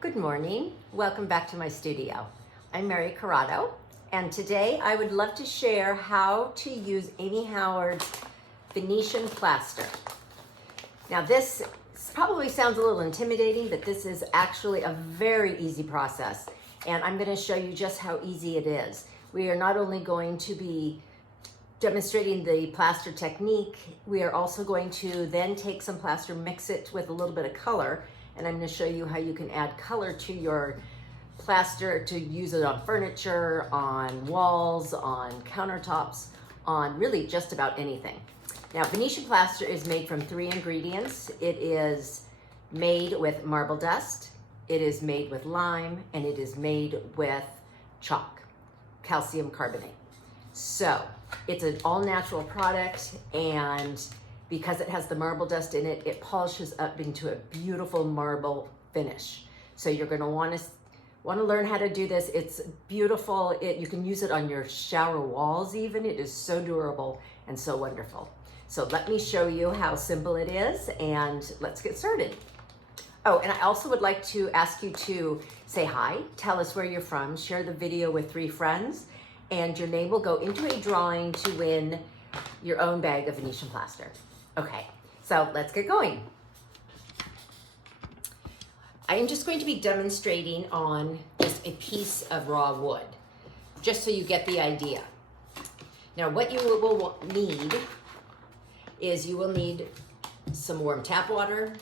Good morning. Welcome back to my studio. I'm Mary Corrado, and today I would love to share how to use Amy Howard's Venetian Plaster. Now this probably sounds a little intimidating, but this is actually a very easy process, and I'm going to show you just how easy it is. We are not only going to be demonstrating the plaster technique, we are also going to then take some plaster, mix it with a little bit of color, and I'm going to show you how you can add color to your plaster to use it on furniture, on walls, on countertops, on really just about anything. Now, Venetian plaster is made from 3 ingredients. It is made with marble dust, it is made with lime, and it is made with chalk, calcium carbonate. So it's an all-natural product, and because it has the marble dust in it, it polishes up into a beautiful marble finish. So you're going to want to learn how to do this. It's beautiful. You can use it on your shower walls even. It is so durable and so wonderful. So let me show you how simple it is, and let's get started. Oh, and I also would like to ask you to say hi, tell us where you're from, share the video with 3 friends, and your name will go into a drawing to win your own bag of Venetian plaster. Okay, so let's get going. I am just going to be demonstrating on just a piece of raw wood, just so you get the idea. Now, what you will need is you will need some warm tap water,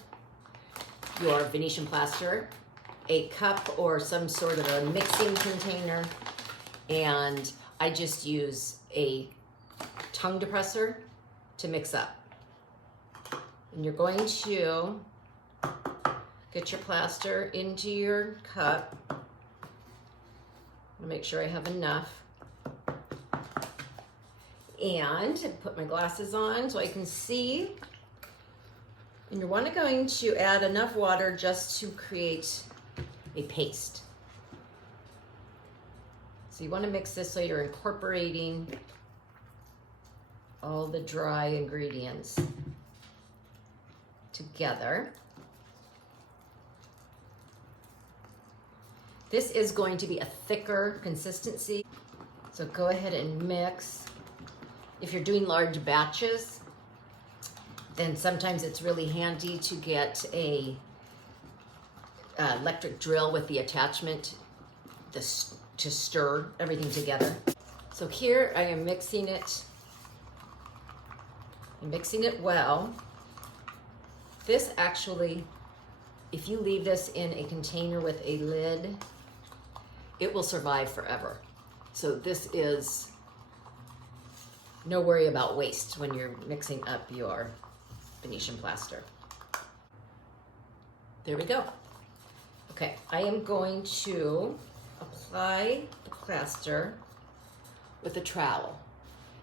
your Venetian plaster, a cup or some sort of a mixing container, and I just use a tongue depressor to mix up. And you're going to get your plaster into your cup. I'm gonna make sure I have enough. And put my glasses on so I can see. And you're going to add enough water just to create a paste. So you want to mix this so you're incorporating all the dry ingredients together. This is going to be a thicker consistency, so go ahead and mix. If you're doing large batches, then sometimes it's really handy to get a electric drill with the attachment to stir everything together. So here I am mixing it. I'm mixing it well. This actually, if you leave this in a container with a lid, it will survive forever. So this is no worry about waste when you're mixing up your Venetian plaster. There we go. Okay, I am going to apply the plaster with a trowel.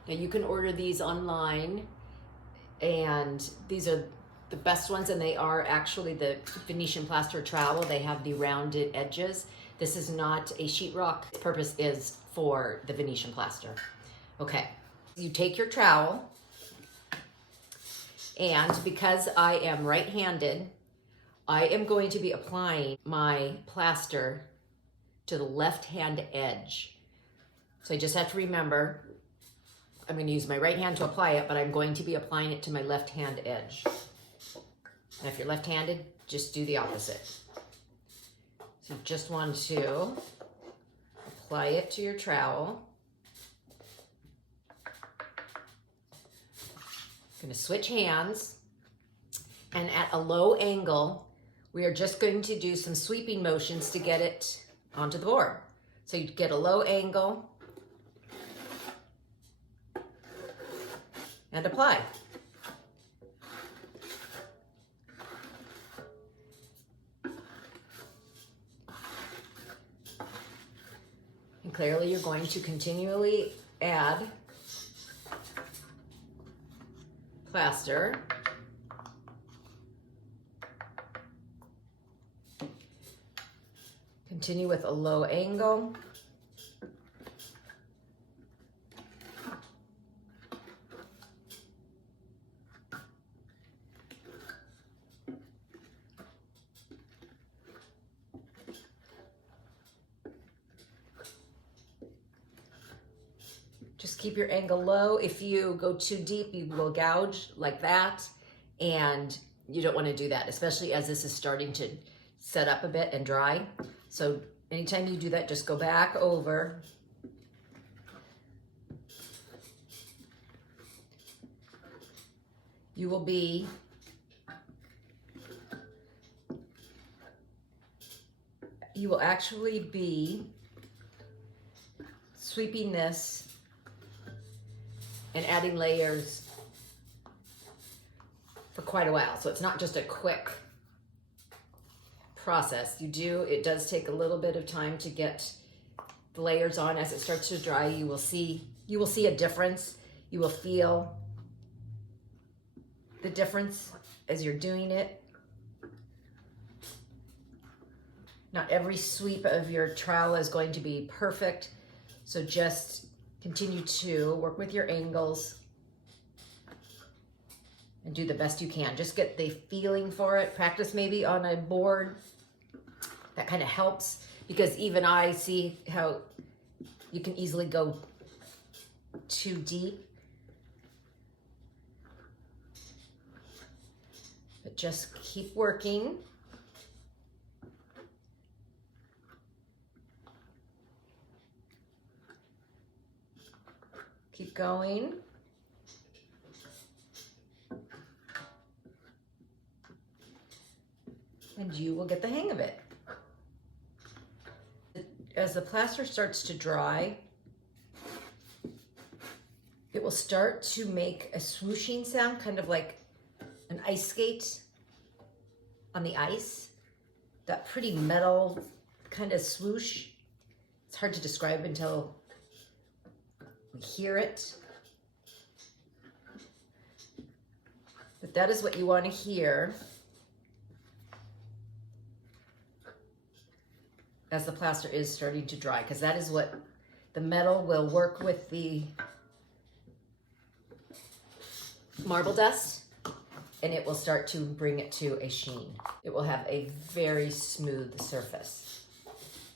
Now you can order these online, and these are the best ones, and they are actually the Venetian plaster trowel. They have the rounded edges. This is not a sheetrock. Its purpose is for the Venetian plaster. Okay, you take your trowel, and because I am right-handed, I am going to be applying my plaster to the left-hand edge. So I just have to remember, I'm going to use my right hand to apply it, but I'm going to be applying it to my left-hand edge. And if you're left-handed, just do the opposite. So you just want to apply it to your trowel. I'm going to switch hands, and at a low angle, we are just going to do some sweeping motions to get it onto the board. So you get a low angle and apply. And clearly you're going to continually add plaster. Continue with a low angle. keep your angle low. If you go too deep, you will gouge like that. And you don't want to do that, especially as this is starting to set up a bit and dry. So anytime you do that, just go back over. You will actually be sweeping this and adding layers for quite a while. So it's not just a quick process. It does take a little bit of time to get the layers on. As it starts to dry, you will see a difference. You will feel the difference as you're doing it. Not every sweep of your trowel is going to be perfect, so just continue to work with your angles and do the best you can. Just get the feeling for it. Practice maybe on a board. That kind of helps, because even I see how you can easily go too deep. But just keep working. Keep going. And you will get the hang of it. As the plaster starts to dry, it will start to make a swooshing sound, kind of like an ice skate on the ice. That pretty metal kind of swoosh. It's hard to describe until we hear it. But that is what you want to hear as the plaster is starting to dry, because that is what the metal will work with the marble dust, and it will start to bring it to a sheen. It will have a very smooth surface.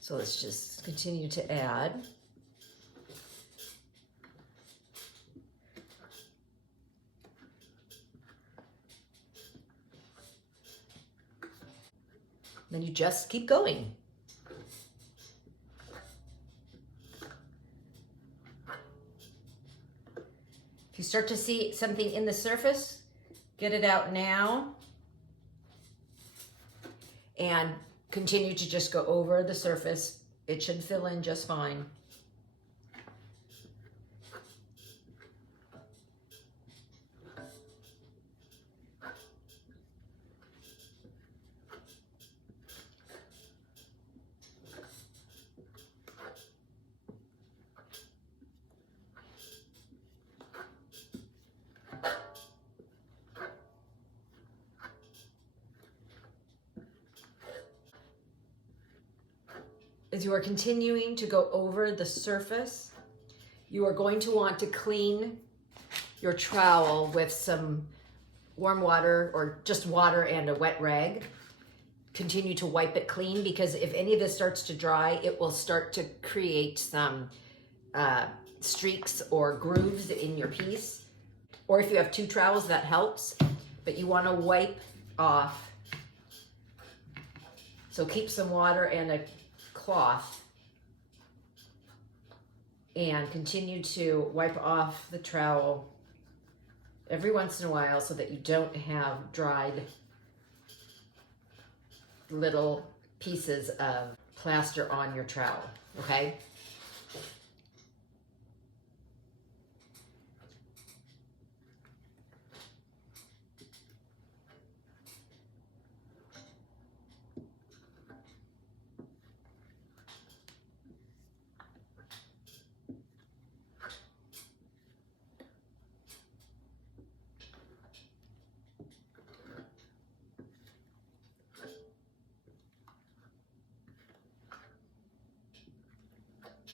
So let's just continue to add. Then you just keep going. If you start to see something in the surface, get it out now and continue to just go over the surface. It should fill in just fine. As you are continuing to go over the surface, you are going to want to clean your trowel with some warm water or just water and a wet rag. Continue to wipe it clean, because if any of this starts to dry, it will start to create some streaks or grooves in your piece. Or if you have two trowels, that helps, but you want to wipe off. So keep some water and a cloth and continue to wipe off the trowel every once in a while so that you don't have dried little pieces of plaster on your trowel, okay?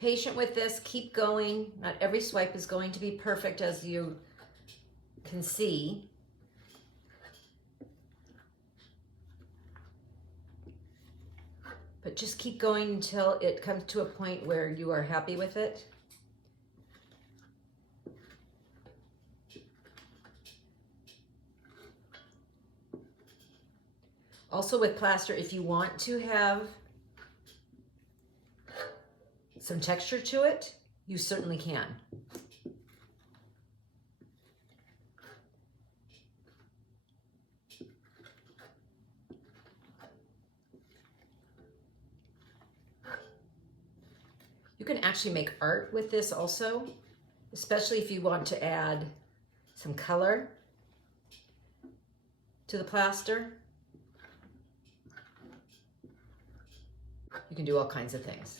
Patient with this, keep going. Not every swipe is going to be perfect, as you can see. But just keep going until it comes to a point where you are happy with it. Also with plaster, if you want to have some texture to it, you certainly can. You can actually make art with this also, especially if you want to add some color to the plaster. You can do all kinds of things.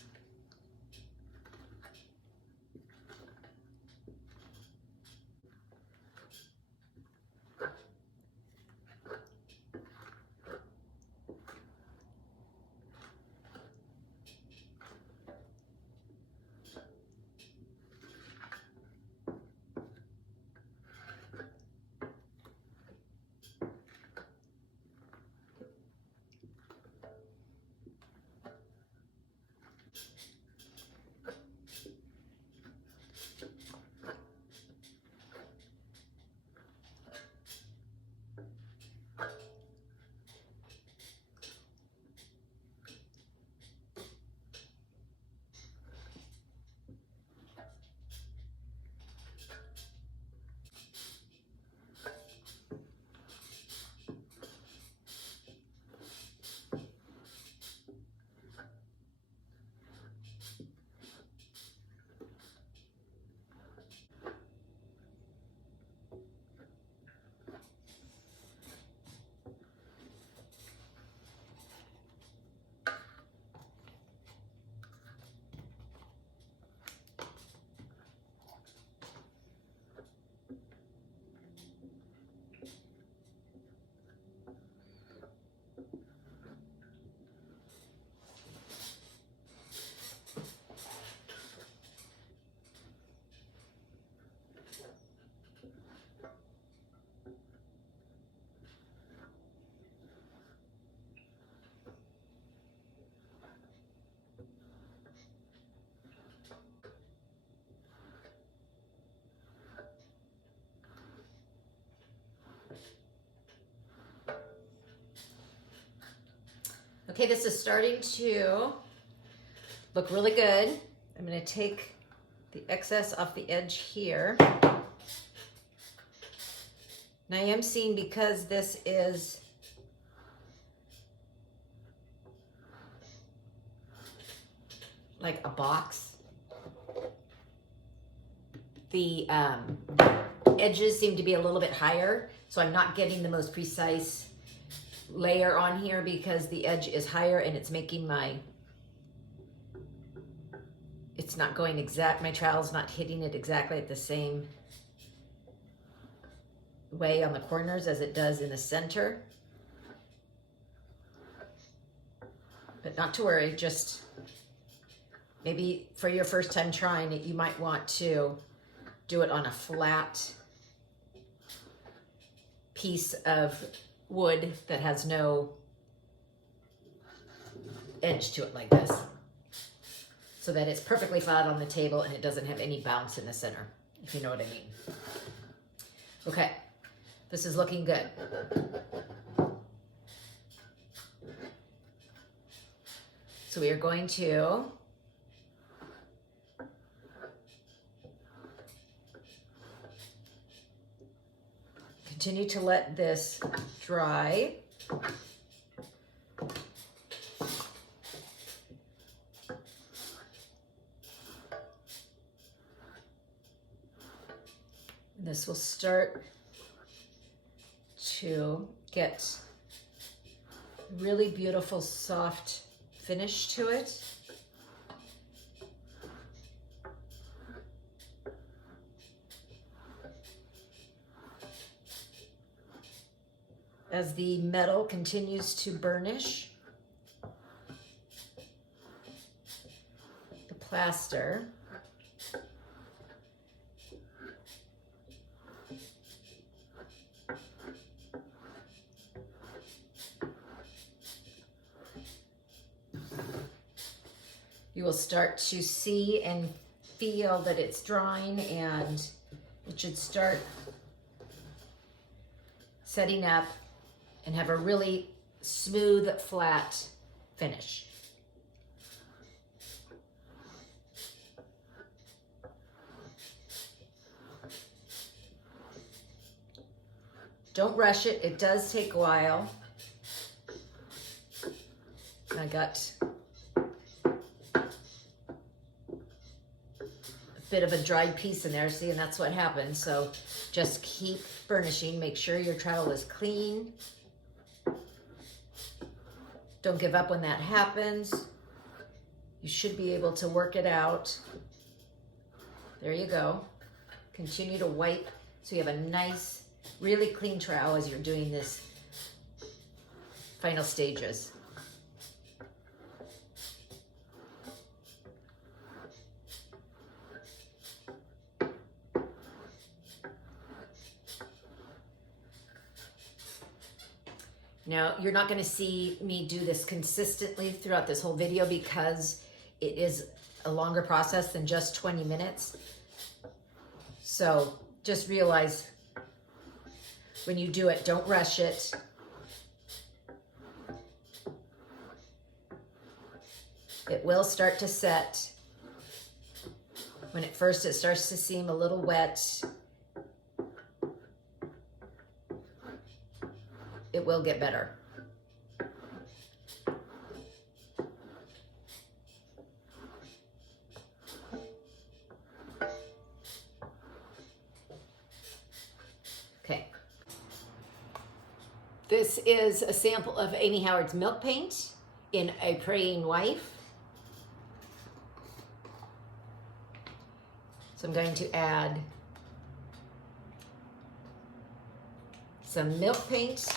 Okay, this is starting to look really good. I'm going to take the excess off the edge here. Now I am seeing, because this is like a box, the edges seem to be a little bit higher, so I'm not getting the most precise layer on here because the edge is higher and it's making it's not going exact, my trowel's not hitting it exactly at the same way on the corners as it does in the center. But not to worry, just maybe for your first time trying it, you might want to do it on a flat piece of wood that has no edge to it like this, so that it's perfectly flat on the table and it doesn't have any bounce in the center, if you know what I mean. Okay, this is looking good. So we are going to continue to let this dry. This will start to get really beautiful, soft finish to it. As the metal continues to burnish, the plaster you will start to see and feel that it's drying, and it should start setting up and have a really smooth, flat finish. Don't rush it. It does take a while. I got a bit of a dried piece in there, see, and that's what happens. So just keep burnishing. Make sure your trowel is clean. Don't give up when that happens. You should be able to work it out. There you go. Continue to wipe so you have a nice, really clean trowel as you're doing this final stages. Now, you're not going to see me do this consistently throughout this whole video because it is a longer process than just 20 minutes. So just realize when you do it, don't rush it. It will start to set. When at first it starts to seem a little wet, it will get better. Okay. This is a sample of Amy Howard's milk paint in A Praying Wife. So I'm going to add some milk paint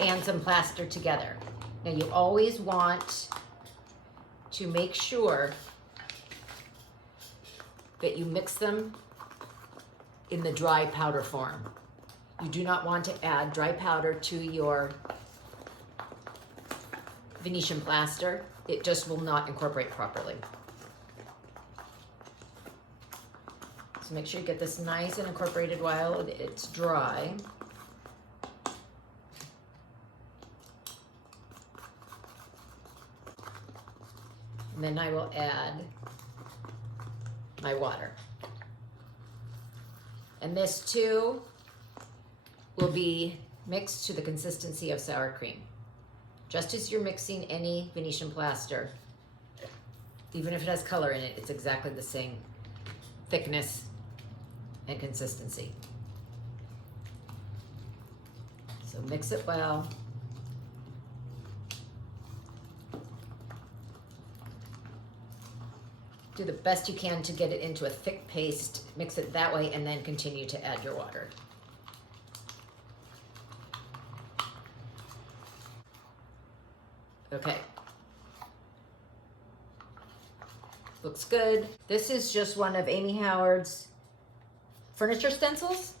and some plaster together. Now you always want to make sure that you mix them in the dry powder form. You do not want to add dry powder to your Venetian plaster. It just will not incorporate properly. So make sure you get this nice and incorporated while it's dry. And then I will add my water. And this too will be mixed to the consistency of sour cream. Just as you're mixing any Venetian plaster, even if it has color in it, it's exactly the same thickness and consistency. So mix it well. Do the best you can to get it into a thick paste. Mix it that way and then continue to add your water. Okay. Looks good. This is just one of Amy Howard's furniture stencils,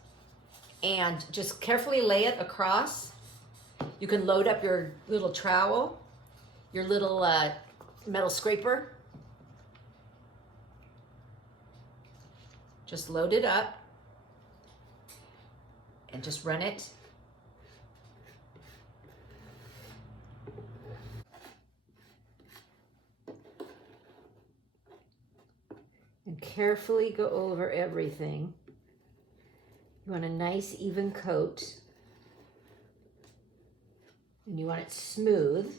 and just carefully lay it across. You can load up your little trowel, your little metal scraper. Just load it up and just run it. And carefully go over everything. You want a nice even coat. And you want it smooth.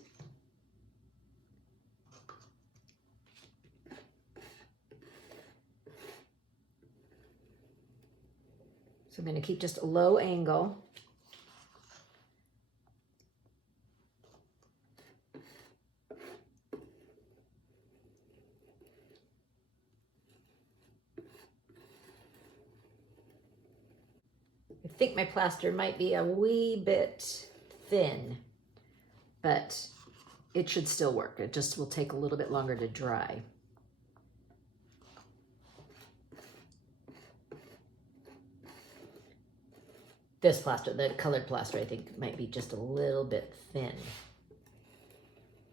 So I'm going to keep just a low angle. I think my plaster might be a wee bit thin, but it should still work. It just will take a little bit longer to dry. This plaster, the colored plaster, I think might be just a little bit thin,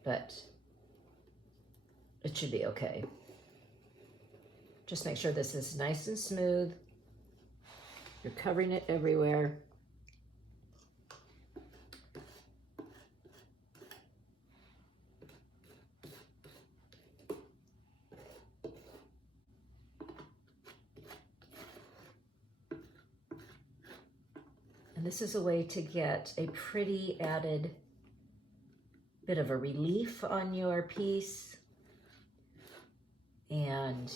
but it should be okay. Just make sure this is nice and smooth. You're covering it everywhere. And this is a way to get a pretty added bit of a relief on your piece. And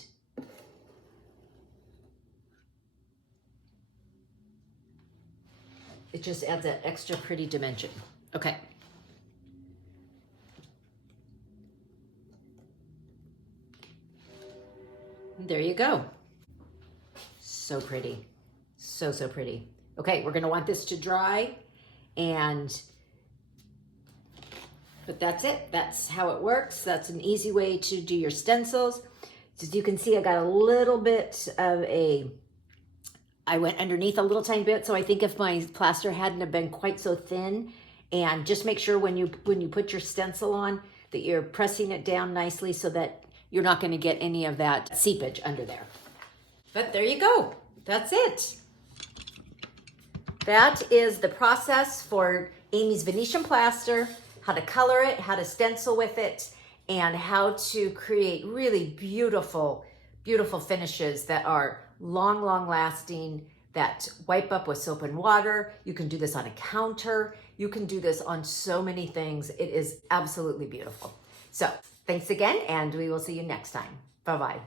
it just adds that extra pretty dimension. Okay. There you go. So pretty. So, so pretty. Okay, we're gonna want this to dry, but that's it. That's how it works. That's an easy way to do your stencils. As you can see, I got a little bit of I went underneath a little tiny bit, so I think if my plaster hadn't have been quite so thin, and just make sure when you put your stencil on that you're pressing it down nicely so that you're not gonna get any of that seepage under there. But there you go, that's it. That is the process for Amy's Venetian plaster, how to color it, how to stencil with it, and how to create really beautiful, beautiful finishes that are long, long lasting, that wipe up with soap and water. You can do this on a counter. You can do this on so many things. It is absolutely beautiful. So thanks again, and we will see you next time. Bye-bye.